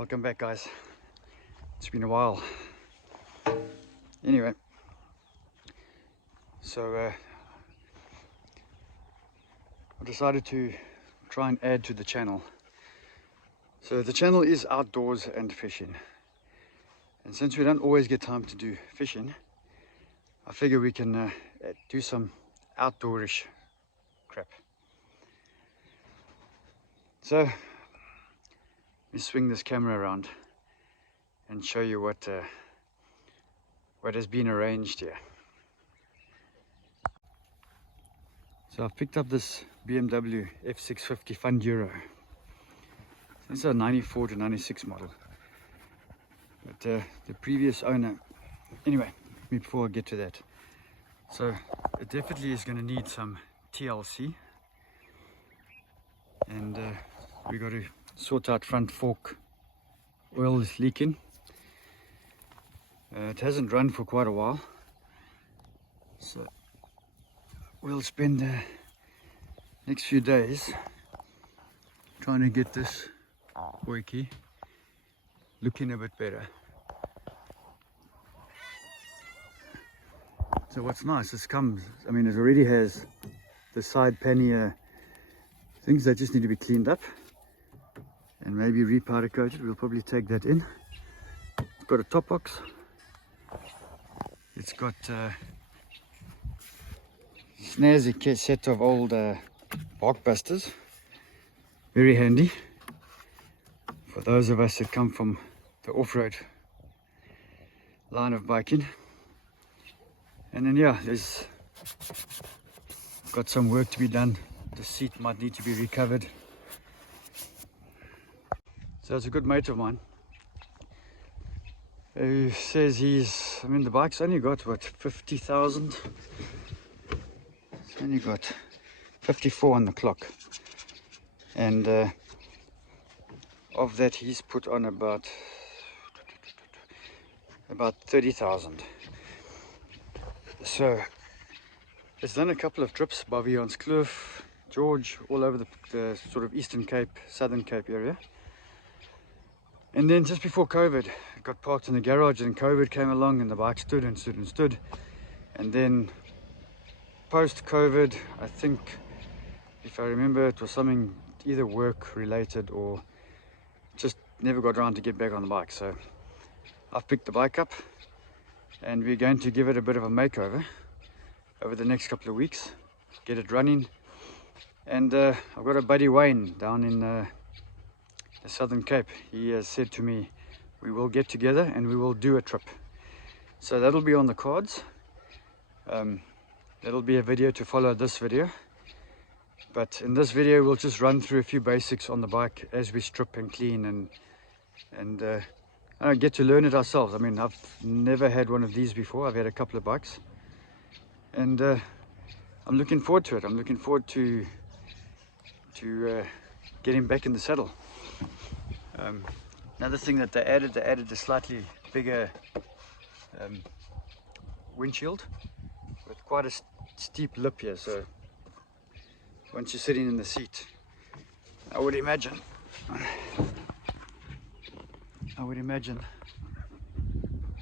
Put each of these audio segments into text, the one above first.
Welcome back, guys. It's been a while. Anyway, so I decided to try and add to the channel. So the channel is outdoors and fishing, and since we don't always get time to do fishing, I figure we can do some outdoorish crap. So let me swing this camera around and show you what has been arranged here. So I've picked up this BMW F650 funduro. It's a 94 to 96 model, but the previous owner, anyway, before I get to that, so it definitely is going to need some TLC, and we got to sort out front fork. Oil is leaking. It hasn't run for quite a while, so we'll spend the next few days trying to get this wiki looking a bit better. So what's nice, it already has the side pannier things that just need to be cleaned up and maybe re-powder coated. We'll probably take that in. It's got a top box. It's got a snazzy set of old bark busters. Very handy for those of us that come from the off-road line of biking. And then there's got some work to be done. The seat might need to be recovered. So it's a good mate of mine who says the bike's only got what, 50,000? It's only got 54 on the clock, and of that he's put on about 30,000. So it's done a couple of trips, Bavion's Kloof, George, all over the sort of Eastern Cape, Southern Cape area. And then just before COVID, it got parked in the garage, and COVID came along and the bike stood and stood and stood. And then post-COVID, I think, if I remember, it was something either work related or just never got around to get back on the bike. So I've picked the bike up and we're going to give it a bit of a makeover over the next couple of weeks, get it running. And I've got a buddy Wayne down in the Southern Cape. He has said to me, we will get together and we will do a trip. So that'll be on the cards. That'll be a video to follow this video. But in this video, we'll just run through a few basics on the bike as we strip and clean and get to learn it ourselves. I mean, I've never had one of these before. I've had a couple of bikes, and I'm looking forward to it. I'm looking forward to getting back in the saddle. Another thing that they added a slightly bigger windshield with quite a steep lip here. So once you're sitting in the seat, I would imagine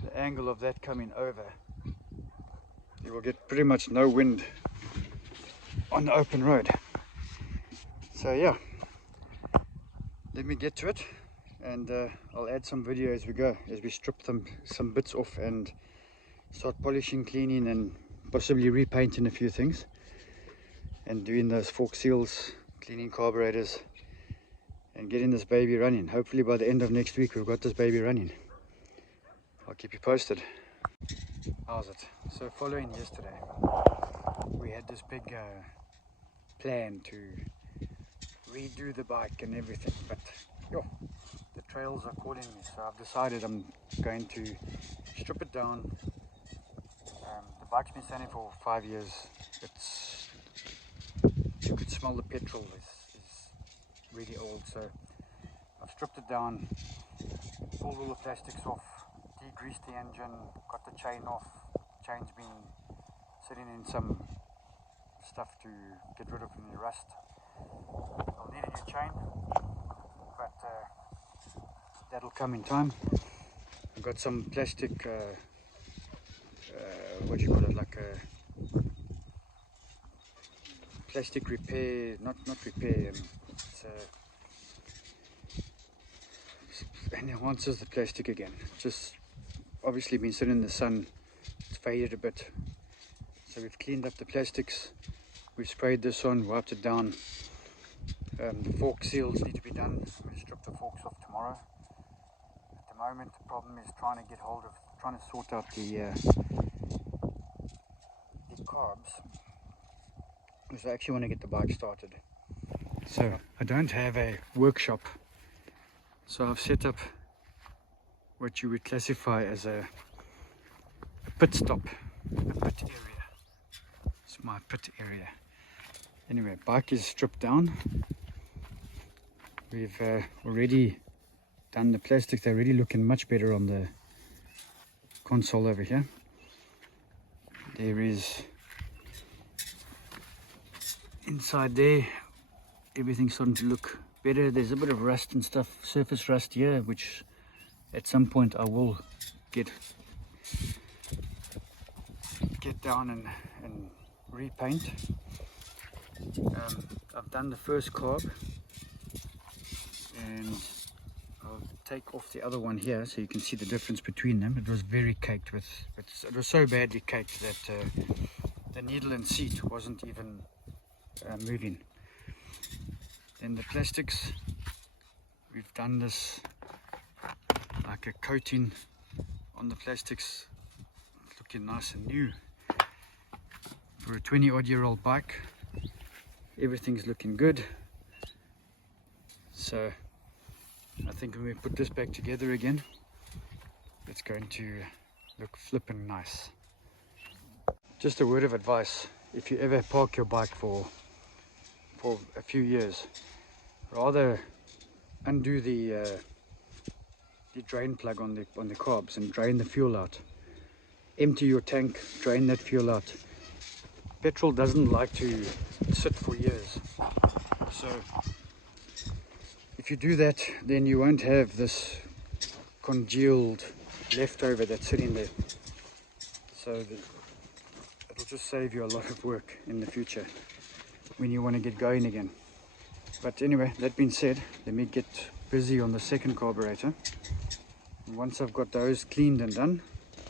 the angle of that coming over, you will get pretty much no wind on the open road. So let me get to it, and I'll add some video as we go, as we strip some bits off and start polishing, cleaning, and possibly repainting a few things, and doing those fork seals, cleaning carburetors, and getting this baby running. Hopefully by the end of next week we've got this baby running. I'll keep you posted. How's it? So following yesterday, we had this big plan to redo the bike and everything, but the trails are calling me, so I've decided I'm going to strip it down. The bike's been standing for 5 years. You could smell the petrol is really old, so I've stripped it down, pulled all the plastics off, degreased the engine, got the chain off. Chain's been sitting in some stuff to get rid of any rust. I'll need a new chain, but that'll come in time. I've got some plastic, what do you call it, like a plastic repair, not repair, it's, enhances the plastic again. Just obviously been sitting in the sun, it's faded a bit. So we've cleaned up the plastics, we've sprayed this on, wiped it down. The fork seals need to be done. I'm going to strip the forks off tomorrow. At the moment the problem is trying to sort out the carbs, because I actually want to get the bike started. So I don't have a workshop, so I've set up what you would classify as a pit stop, a pit area. It's my pit area. Anyway, bike is stripped down. We've already done the plastic. They're already looking much better on the console over here. There is inside there, everything's starting to look better. There's a bit of rust and stuff, surface rust here, which at some point I will get down and repaint. I've done the first carb, and I'll take off the other one here so you can see the difference between them. It was very caked with it was so badly caked that the needle and seat wasn't even moving. Then the plastics, we've done this like a coating on the plastics, looking nice and new for a 20-odd-year-old bike. Everything's looking good. So I think when we put this back together again, it's going to look flippin' nice. Just a word of advice: if you ever park your bike for a few years, rather undo the drain plug on the carbs and drain the fuel out. Empty your tank, drain that fuel out. Petrol doesn't like to sit for years, so if you do that, then you won't have this congealed leftover that's sitting there. So it'll just save you a lot of work in the future when you want to get going again. But anyway, that being said, let me get busy on the second carburetor. And once I've got those cleaned and done,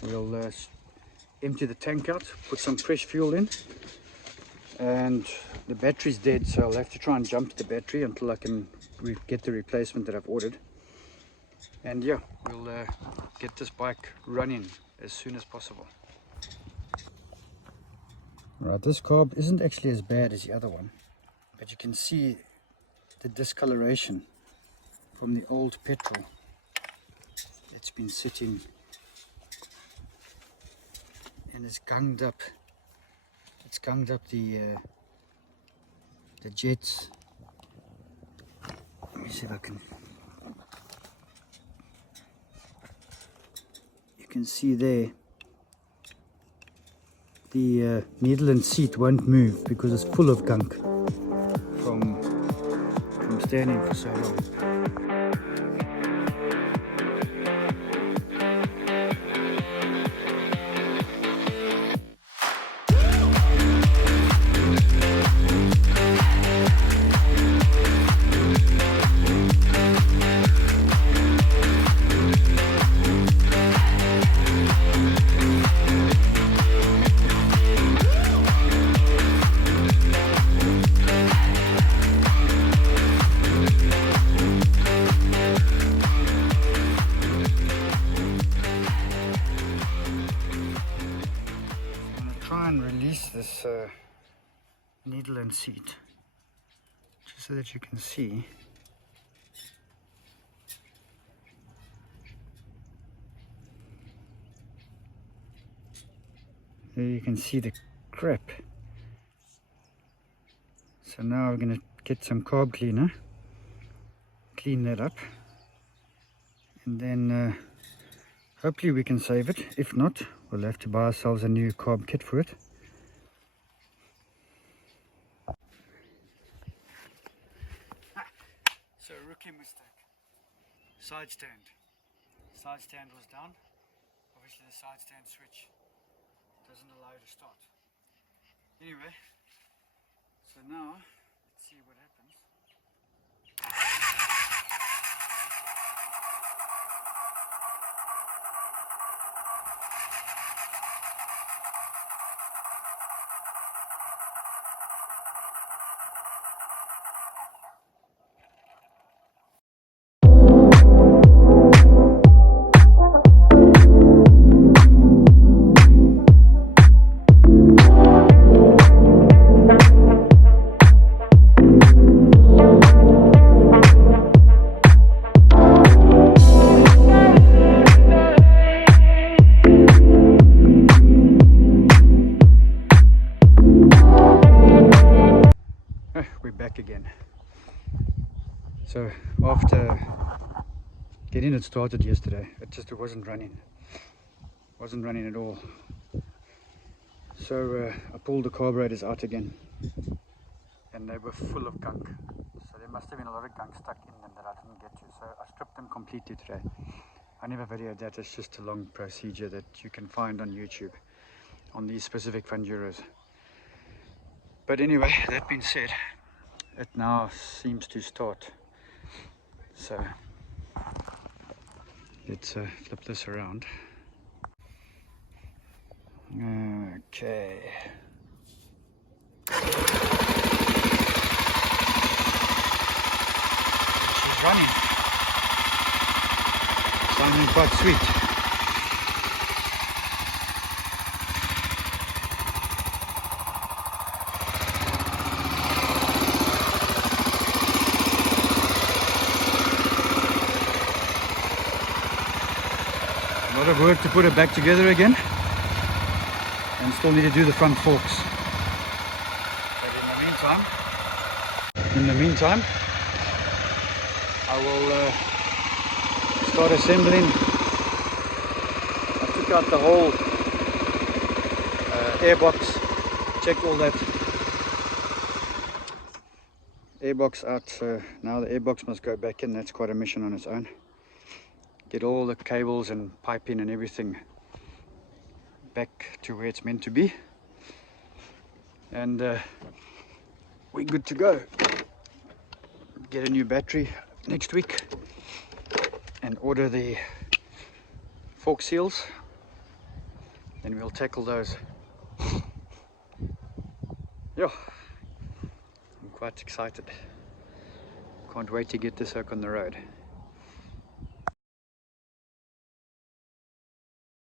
we'll empty the tank out, put some fresh fuel in, and the battery's dead, so I'll have to try and jump to the battery until I can get the replacement that I've ordered. And yeah, we'll get this bike running as soon as possible. Right, this carb isn't actually as bad as the other one, but you can see the discoloration from the old petrol. It's been sitting and it's gunged up. It's gunged up the jets. Let me see if I can. You can see there the needle and seat won't move because it's full of gunk from standing for so long. This needle and seat, just so that you can see. There you can see the crap. So now we're going to get some carb cleaner, clean that up, and then hopefully we can save it. If not, we'll have to buy ourselves a new carb kit for it. So rookie mistake. side stand. Side stand was down. Obviously the side stand switch doesn't allow you to start. Anyway, so now let's see what happens. We're back again. So after getting it started yesterday, it wasn't running at all. So I pulled the carburetors out again and they were full of gunk, so there must have been a lot of gunk stuck in them that I didn't get to, so I stripped them completely today. I never videoed that. It's just a long procedure that you can find on YouTube on these specific funduros. But anyway, that being said, it now seems to start. So let's flip this around. Okay. She's running. Sounding quite sweet. A lot of work to put it back together again, and still need to do the front forks. But in the meantime, I will start assembling. I took out the whole airbox, checked all that airbox out, so now the airbox must go back in. That's quite a mission on its own. Get all the cables and piping and everything back to where it's meant to be, and we're good to go. Get a new battery next week and order the fork seals, then we'll tackle those. Yeah, I'm quite excited. Can't wait to get this hook on the road.